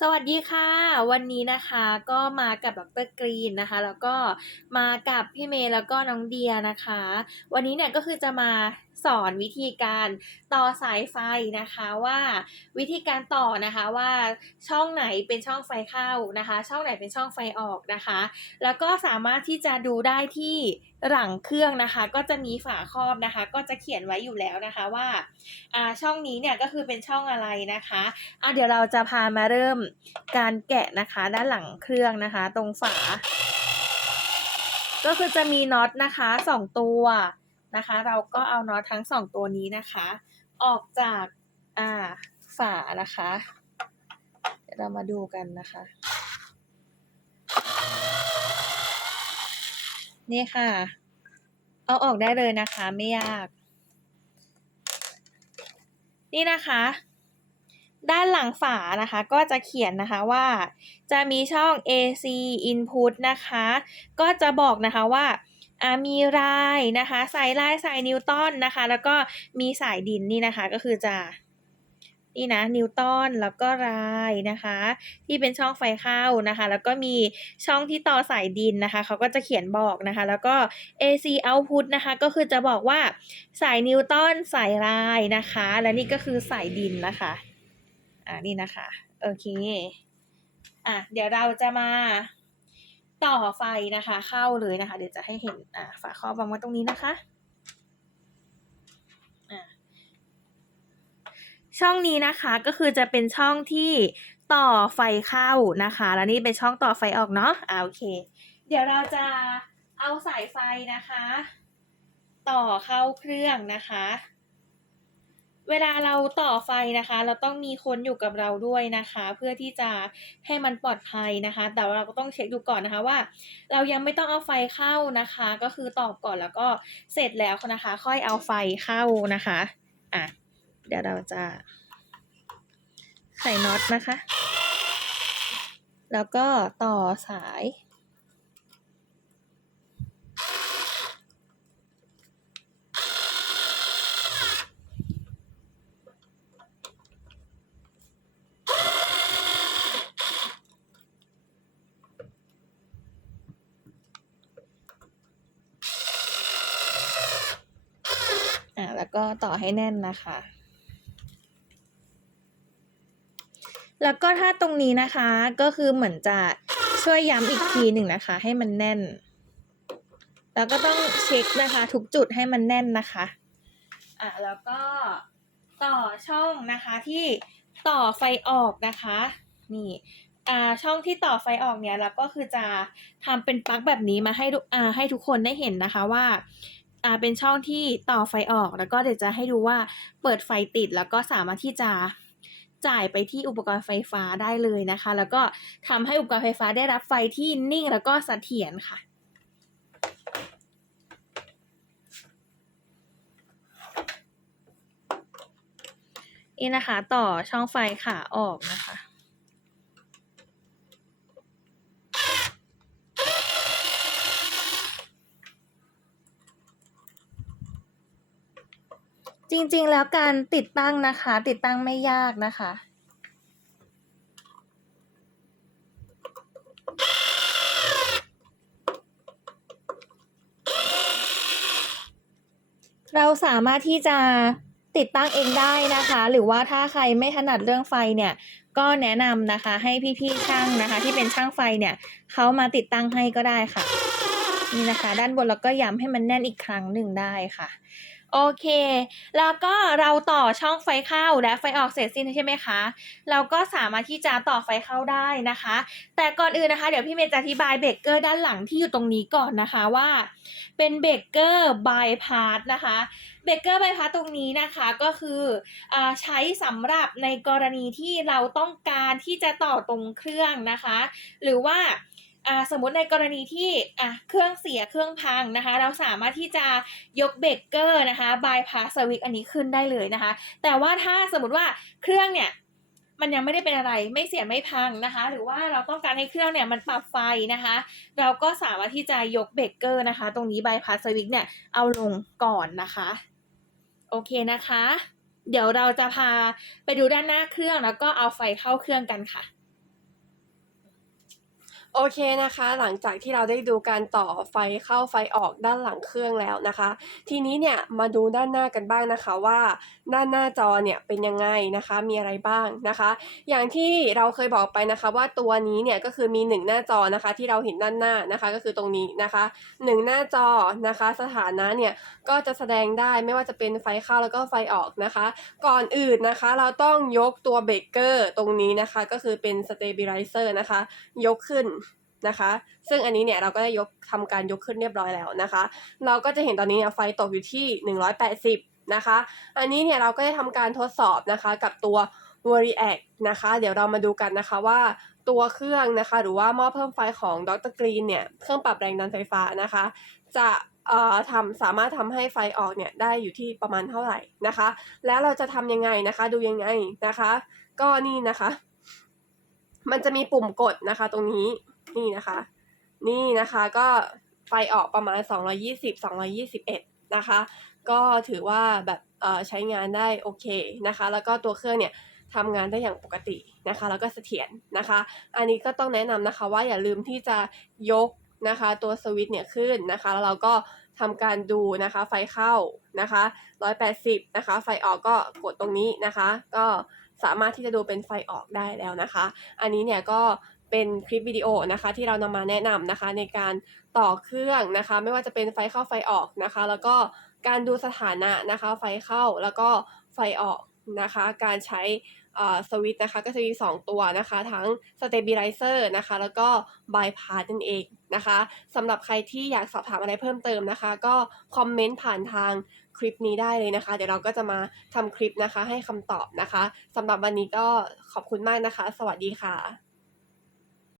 สวัสดีค่ะ วันนี้นะคะก็มากับดรกรีนนะคะ แล้วก็มากับพี่เมย์แล้วก็น้องเดียนะคะ วันนี้เนี่ยก็คือจะมา สอนวิธีการต่อสายไฟนะคะว่าวิธีการต่อนะคะว่าช่องไหนเป็นช่องไฟเข้านะคะ ช่องไหนเป็นช่องไฟออกนะคะ แล้วก็สามารถที่จะดูได้ที่หลังเครื่องนะคะ ก็จะมีฝาครอบนะคะ ก็จะเขียนไว้อยู่แล้วนะคะว่าอ่าช่องนี้เนี่ยก็คือเป็นช่องอะไรนะคะอะเดี๋ยวเราจะพามาเริ่มการแกะนะคะ ด้านหลังเครื่องนะคะ ตรงฝา ก็คือจะมีน็อตนะคะสองตัว นะคะ เราก็เอาน็อตทั้งสองตัวนี้นะคะ ออกจากอ่าฝานะคะ เดี๋ยวเรามาดูกันนะคะ นี่ค่ะ เอาออกได้เลยนะคะไม่ยาก นี่นะคะด้านหลังฝานะคะก็จะเขียนนะคะว่าจะมีช่อง AC input นะคะ ก็จะบอกนะคะว่า มีรายนะคะสายลายสายนิวตันนะคะ แล้วก็มีสายดินนี่นะคะก็คือจะนี่นะนิวตันแล้วก็รายนะคะ ที่เป็นช่องไฟเข้านะคะ แล้วก็มีช่องที่ต่อสายดินนะคะเขาก็จะเขียนบอกนะคะ แล้วก็ AC output นะคะ ก็คือจะบอกว่าสายนิวตันสายรายนะคะ และนี่ก็คือสายดินนะคะอ่านี่นะคะโอเคอะเดี๋ยวเราจะมา ต่อไฟนะคะ เข้าเลยนะคะ เดี๋ยวจะให้เห็นอ่าฝาครอบวางไว้ตรงนี้นะคะอ่าช่องนี้นะคะก็คือจะเป็นช่องที่ต่อไฟเข้านะคะ แล้วนี่เป็นช่องต่อไฟออกเนาะอ่าโอเค เดี๋ยวเราจะเอาสายไฟนะคะ ต่อเข้าเครื่องนะคะ เวลาเราต่อไฟนะคะ เราต้องมีคนอยู่กับเราด้วยนะคะ เพื่อที่จะให้มันปลอดภัยนะคะ แต่ว่าเราก็ต้องเช็คดูก่อนนะคะว่า เรายังไม่ต้องเอาไฟเข้านะคะ ก็คือตอบก่อนแล้วก็เสร็จแล้วนะคะ ค่อยเอาไฟเข้านะคะอะเดี๋ยวเราจะไขน็อตนะคะ แล้วก็ต่อสาย อะ แล้วก็ต่อให้แน่นนะคะ แล้วก็ถ้าตรงนี้นะคะก็คือเหมือนจะช่วยย้ำอีกทีหนึ่งนะคะ ให้มันแน่น แล้วก็ต้องเช็คนะคะ ทุกจุดให้มันแน่นนะคะ อะแล้วก็ต่อช่องนะคะที่ต่อไฟออกนะคะ นี่อ่าช่องที่ต่อไฟออกเนี่ยเราก็คือจะทำเป็นปลั๊กแบบนี้มาให้ทุกอ่าให้ทุกคนได้เห็นนะคะว่า อ่าเป็นช่องที่ต่อไฟออก แล้วก็เดี๋ยวจะให้ดูว่าเปิดไฟติดแล้วก็สามารถที่จะจ่ายไปที่อุปกรณ์ไฟฟ้าได้เลยนะคะ แล้วก็ทำให้อุปกรณ์ไฟฟ้าได้รับไฟที่นิ่งแล้วก็เสถียรค่ะ นี่นะคะ ต่อช่องไฟขาออกนะคะ จริงๆ แล้วการติดตั้งนะคะ ติดตั้งไม่ยากนะคะ เราสามารถที่จะติดตั้งเองได้นะคะ หรือว่าถ้าใครไม่ถนัดเรื่องไฟเนี่ย ก็แนะนำนะคะ ให้พี่ๆช่างนะคะ ที่เป็นช่างไฟเนี่ยเขามาติดตั้งให้ก็ได้ค่ะนี่นะคะ ด้านบนเราก็ย้ำให้มันแน่นอีกครั้งหนึ่งได้ค่ะ โอเค แล้วก็เราต่อช่องไฟเข้าและไฟออกเสร็จสิ้นใช่ไหมคะ เราก็สามารถที่จะต่อไฟเข้าได้นะคะ แต่ก่อนอื่นนะคะ เดี๋ยวพี่เมย์จะอธิบายเบรกเกอร์ด้านหลังที่อยู่ตรงนี้ก่อนนะคะว่า เป็นเบรกเกอร์บายพาสนะคะเบรกเกอร์บายพาสตรงนี้นะคะก็คืออใช้สำหรับในกรณีที่เราต้องการที่จะต่อตรงเครื่องนะคะ หรือว่า อ่าสมมติในกรณีที่อะเครื่องเสียเครื่องพังนะคะ เราสามารถที่จะยกเบรกเกอร์นะคะบายพาสวิตอันนี้ขึ้นได้เลยนะคะ แต่ว่าถ้าสมมติว่าเครื่องเนี่ยมันยังไม่ได้เป็นอะไรไม่เสียไม่พังนะคะ หรือว่าเราต้องการให้เครื่องเนี่ยมันปรับไฟนะคะ เราก็สามารถที่จะยกเบรกเกอร์นะคะ ตรงนี้บายพาสวิตเนี่ยเอาลงก่อนนะคะ โอเคนะคะ เดี๋ยวเราจะพาไปดูด้านหน้าเครื่องแล้วก็เอาไฟเข้าเครื่องกันค่ะ โอเคนะคะ หลังจากที่เราได้ดูการต่อไฟเข้าไฟออกด้านหลังเครื่องแล้วนะคะ ทีนี้เนี่ยมาดูด้านหน้ากันบ้างนะคะว่าด้านหน้าจอเนี่ยเป็นยังไงนะคะ มีอะไรบ้างนะคะ อย่างที่เราเคยบอกไปนะคะว่าตัวนี้เนี่ยก็คือมีหนึ่งหน้าจอนะคะ ที่เราเห็นด้านหน้านะคะ ก็คือตรงนี้นะคะหนึ่งหน้าจอนะคะ สถานะเนี่ยก็จะแสดงได้ไม่ว่าจะเป็นไฟเข้าแล้วก็ไฟออกนะคะ ก่อนอื่นนะคะ เราต้องยกตัวเบรกเกอร์ตรงนี้นะคะ ก็คือเป็น stabilizer นะคะ ยกขึ้น นะคะ ซึ่งอันนี้เนี่ยเราก็ได้ยกทำการยกขึ้นเรียบร้อยแล้วนะคะ เราก็จะเห็นตอนนี้เนี่ยไฟตกอยู่ที่ 180 นะคะ อันนี้เนี่ยเราก็ได้ทำการทดสอบนะคะกับตัว v a r i a c นะคะ เดี๋ยวเรามาดูกันนะคะว่าตัวเครื่องนะคะ หรือว่าหม้อเพิ่มไฟของดรกรีนเนี่ยเครื่องปรับแรงดันไฟฟ้านะคะ จะเอ่อทำสามารถทำให้ไฟออกเนี่ยได้อยู่ที่ประมาณเท่าไหร่นะคะ แล้วเราจะทำยังไงนะคะ ดูยังไงนะคะ ก็นี่นะคะ มันจะมีปุ่มกดนะคะตรงนี้ นี่นะคะ นี่นะคะก็ไฟออกประมาณ 220 221 นะคะ ก็ถือว่าแบบเอ่อใช้งานได้โอเคนะคะ แล้วก็ตัวเครื่องเนี่ยทำงานได้อย่างปกตินะคะ แล้วก็เสถียรนะคะ อันนี้ก็ต้องแนะนำนะคะว่าอย่าลืมที่จะยกนะคะตัวสวิตช์เนี่ยขึ้นนะคะ แล้วเราก็ทำการดูนะคะไฟเข้านะคะ 180 นะคะ ไฟออกก็กดตรงนี้นะคะ ก็สามารถที่จะดูเป็นไฟออกได้แล้วนะคะ อันนี้เนี่ยก็ เป็นคลิปวิดีโอนะคะ ที่เรานำมาแนะนำนะคะ ในการต่อเครื่องนะคะ ไม่ว่าจะเป็นไฟเข้าไฟออกนะคะ แล้วก็การดูสถานะนะคะ ไฟเข้าแล้วก็ไฟออกนะคะ การใช้สวิตนะคะก็จะมี 2 ตัวนะคะ ทั้ง stabilizer นะคะ แล้วก็ bypass นั่นเองนะคะสำหรับใครที่อยากสอบถามอะไรเพิ่มเติมนะคะ ก็คอมเมนต์ผ่านทางคลิปนี้ได้เลยนะคะ เดี๋ยวเราก็จะมาทำคลิปนะคะให้คำตอบนะคะสำหรับวันนี้ก็ขอบคุณมากนะคะ สวัสดีค่ะ